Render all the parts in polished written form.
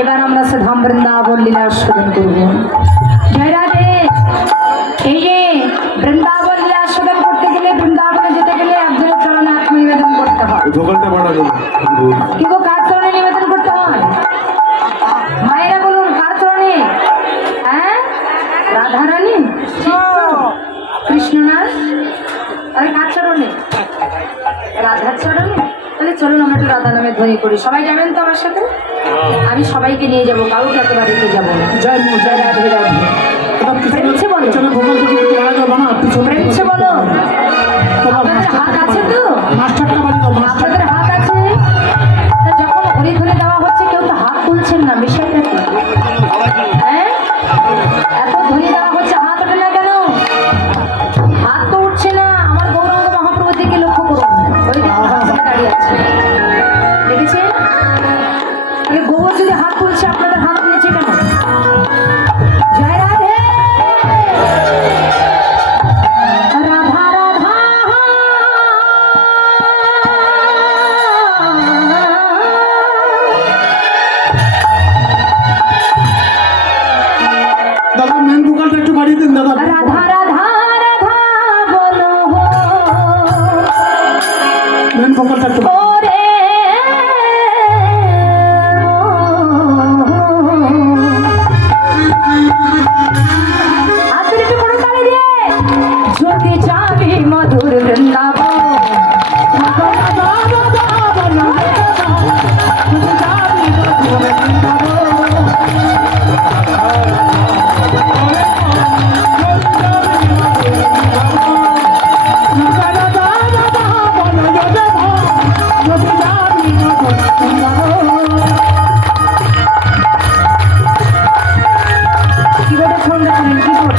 এবার আমরা সে ধাম বৃন্দাবন লীলা আস্বাদন করব। জয় রাধে। এই যে বৃন্দাবন লীলা আস্বাদন করতে গেলে, বৃন্দাবনে যেতে গেলে একজনের চরণে হাত নিবেদন করতে হয়। কি গো, কার চরণে নিবেদন করতে হয়? মায়েরা বলুন, কার চরণে? হ্যাঁ, রাধারানী, কৃষ্ণ না? তাহলে কার চরণে? রাধার চরণে। তাহলে চলুন আমরা একটু রাধা নামে ধ্বনি করি। সবাই যাবেন তো আমার সাথে? আমি সবাইকে নিয়ে যাবো, কাউকে একেবারে নিয়ে যাবো না। জয় জয় রাধে রাধে। প্রেমছে বলো, প্রেমছে বলো। আপনাদের হাত আছে তো? আপনাদের হাত আছে? যখন হরি ধরে দেওয়া হচ্ছে কেউ তো হাত তুলছেন না, বিষয়টা কি? হ্যাঁ, এত ধরি দেওয়া হচ্ছে, হাত ওঠে না কেন? হাত তো উঠছে না। আমার গৌরাঙ্গ মহাপ্রভুর দিকে লক্ষ্য করুন, ওই দাঁড়িয়ে আছে, দেখেছেন? গোবর যদি হাত তুলছে, আপনাদের হাত তুলেছে কেন? জয় রাধে। রাধা রাধা দাদা মেন ভোকালটা একটু বাড়িয়ে দিন দাদা। রাধা রাধা রাধা বলো, মেন ভোকালটা একটু ওরে হাতের একটু করে তালি দিয়ে। যদি যাবি মধুর বৃন্দাবন, কিভাবে ছন্দ করেন, কি করে?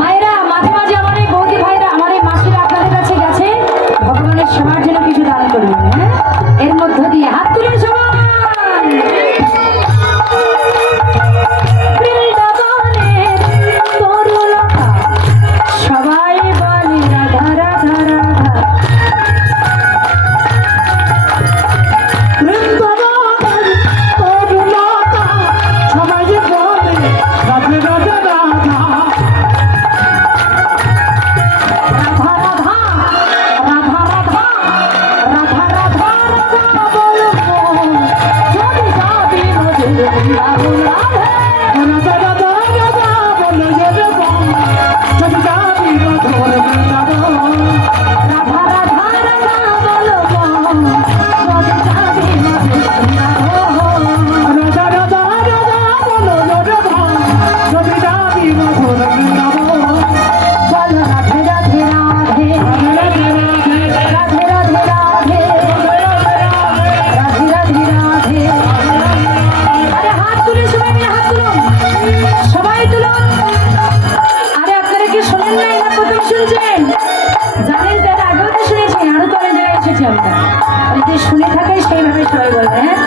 মায়েরা, মাঝে মাঝে আমার এই বৌদি ভাইরা, আমার এই মাসিরা আপনাদের কাছে গেছে ভগবানের সেবার জন্য কিছু দান করবেন। হ্যাঁ, এর মধ্য দিয়ে হাত তুলে সবাই। বৃন্দাবনের তরুলতা সবাই বলে রাধা রাধা রাধা। বৃন্দাবনের তরুলতা সবাই বলে রাধে রাধে রাধা। রাধা রাধা রাধা রাধা রাধা রাধা রাধা বলবো, যদি যাবি মধুর বৃন্দাবন। রাধা রাধা রাধা বলে যেতে বল, যদি যাবি মধুর বৃন্দাবন। রাধা রাধা রাধা বলবো, যদি যাবি মধুর বৃন্দাবন। রাধা রাধা রাধা বলে যেতে বল, যদি যাবি মধুর বৃন্দাবন। বলো রাধে রাধে রাধে, রাধে রাধে রাধে, রাধে রাধে রাধে। আরে হাত তুলে সবাই শুনে থাকে সেইভাবে সবাই বলবে, হ্যাঁ